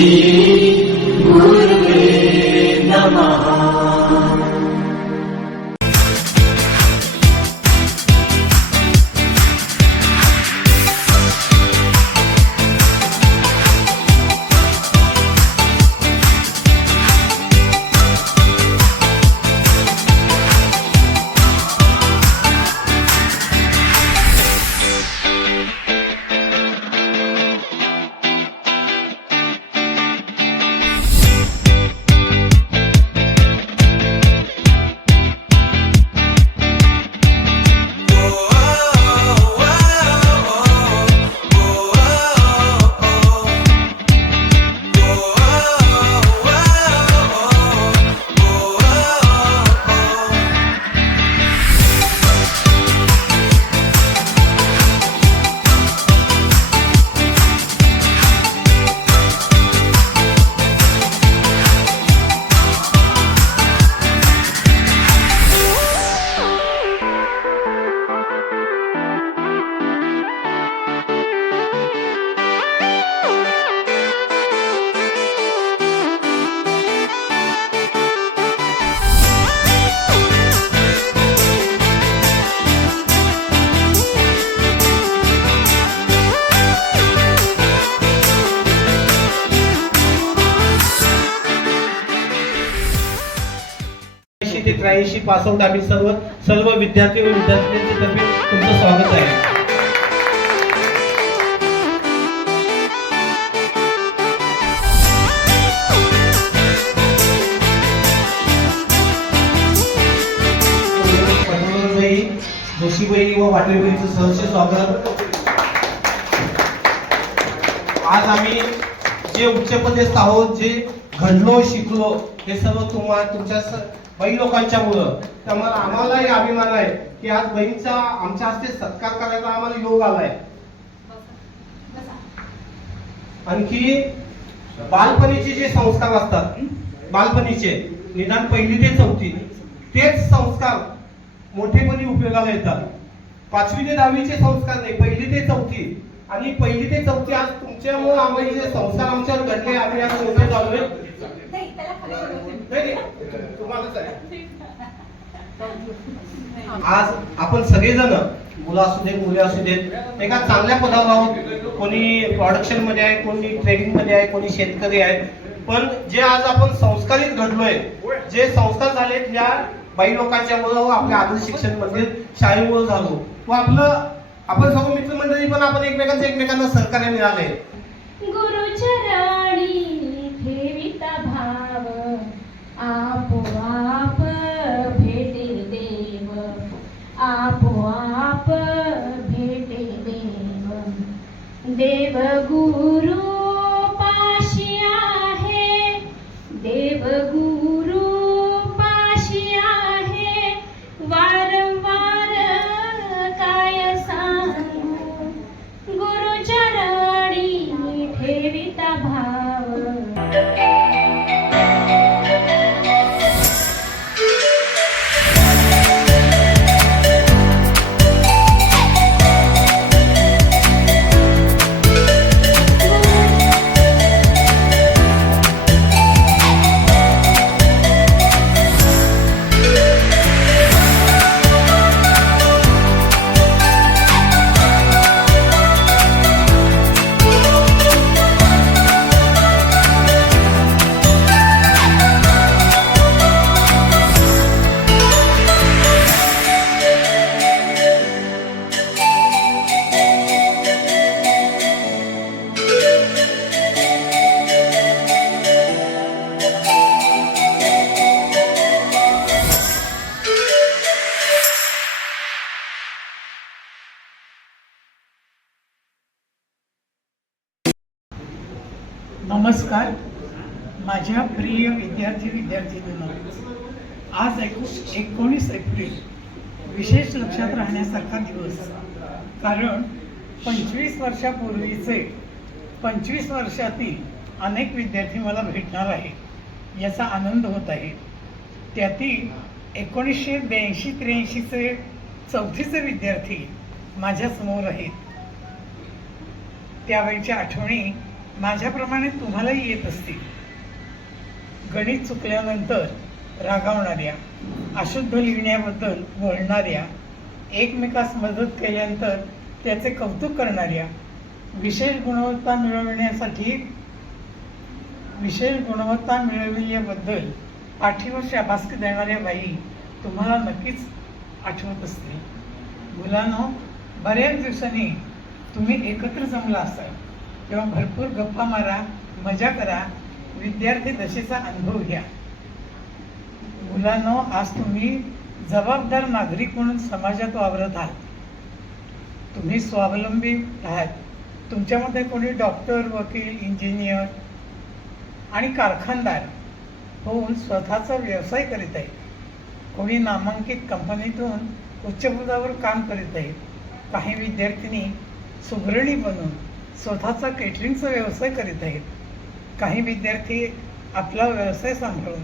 You. वर्षी pass out आम्ही सर्व सर्व विद्यार्थी व विद्यार्थिनींच्या तर्फे तुमचं स्वागत आहे. जोशीबाई व वाटवेबाईंचं सहर्ष स्वागत. आज आम्ही जे उच्चपदेस्थ आहोत जे घडलो शिकलो हे सर्व तुम्हाला तुमच्या बहीण बाई लोकांच्या मुलं त्यामुळे आम्हालाही अभिमान आहे की आज बहीणचा आमच्या हस्ते सत्कार करायचा आम्हाला योग आलाय. आणखी बालपणीचे जे संस्कार असतात बालपणीचे निदान पहिली ते चौथी तेच संस्कार मोठेपणी उपयोगाला येतात. पाचवी ते दहावीचे संस्कार नाही पहिली ते चौथी. आणि पहिली ते चौथी आज तुमच्यामुळे आम्ही जे संस्कार आमच्यावर घडले आम्ही आज मोठे झालोय नाही, नाही, तुम्हालाच आहे. आज आपण सगळेजण मुलं असू देत मुले असू देत एका चांगल्या पदावर आहोत. कोणी प्रोडक्शनमध्ये आहे कोणी ट्रेडिंगमध्ये आहे कोणी शेतकरी आहे. पण जे आज आपण संस्कारित घडलोय जे संस्कार झालेत या बाई लोकांच्या मुळे आपल्या आदर्श शिक्षणमध्ये शाळेमुळे झालो. व आपलं आपण सर्व मित्रमंडळी पण आपण एकमेकांचं एकमेकांना सहकार्य मिळालंय. गुरुचरणी नमस्कार. माझ्या प्रिय विद्यार्थी विद्यार्थिनींनो आज एकू एकोणीस एप्रिल विशेष लक्षात राहण्यासारखा दिवस. कारण पंचवीस वर्षापूर्वीचे पंचवीस वर्षातील अनेक विद्यार्थी मला भेटणार आहे याचा आनंद होत आहे. त्यातील एकोणीसशे ब्याऐंशी त्र्याऐंशीचे चौथीचे विद्यार्थी माझ्यासमोर आहेत. त्यावेळच्या आठवणी माझ्याप्रमाणे तुम्हालाही येत असतील. गणित चुकल्यानंतर रागावणाऱ्या अशुद्ध लिहिण्याबद्दल वळणाऱ्या एकमेकास मदत केल्यानंतर त्याचे कौतुक करणाऱ्या विशेष गुणवत्ता मिळविण्यासाठी विशेष गुणवत्ता मिळविल्याबद्दल पाठीवर शाबासकी देणाऱ्या बाई तुम्हाला नक्कीच आठवत असतील. मुलांनो बऱ्याच दिवसांनी तुम्ही एकत्र जमला असाल. तेव्हा भरपूर गप्पा मारा मजा करा. विद्यार्थी दशेचा अनुभव घ्या. मुलांनो आज तुम्ही जबाबदार नागरिक म्हणून समाजात वावरत आहात. तुम्ही स्वावलंबी आहात. तुमच्यामध्ये कोणी डॉक्टर वकील इंजिनियर आणि कारखानदार होऊन स्वतःचा व्यवसाय करीत आहे कोणी नामांकित कंपनीतून उच्च पदावर काम करीत आहे काही विद्यार्थिनी सुगरणी बनून स्वतःचा केटरिंगचा व्यवसाय करीत आहेत. काही विद्यार्थी आपला व्यवसाय सांभाळून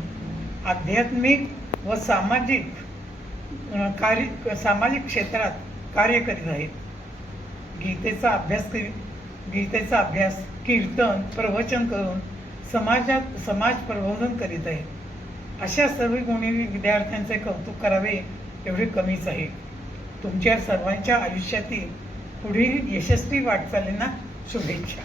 आध्यात्मिक व सामाजिक कार्य सामाजिक क्षेत्रात कार्य करीत आहेत. गीतेचा अभ्यास करी गीतेचा अभ्यास कीर्तन प्रवचन करून समाजात समाज प्रबोधन करीत आहेत. अशा सर्व गुणी विद्यार्थ्यांचे कौतुक करावे एवढे कमीच आहे. तुमच्या सर्वांच्या आयुष्यातील पुढील यशस्वी वाटचालींना शुभेच्छा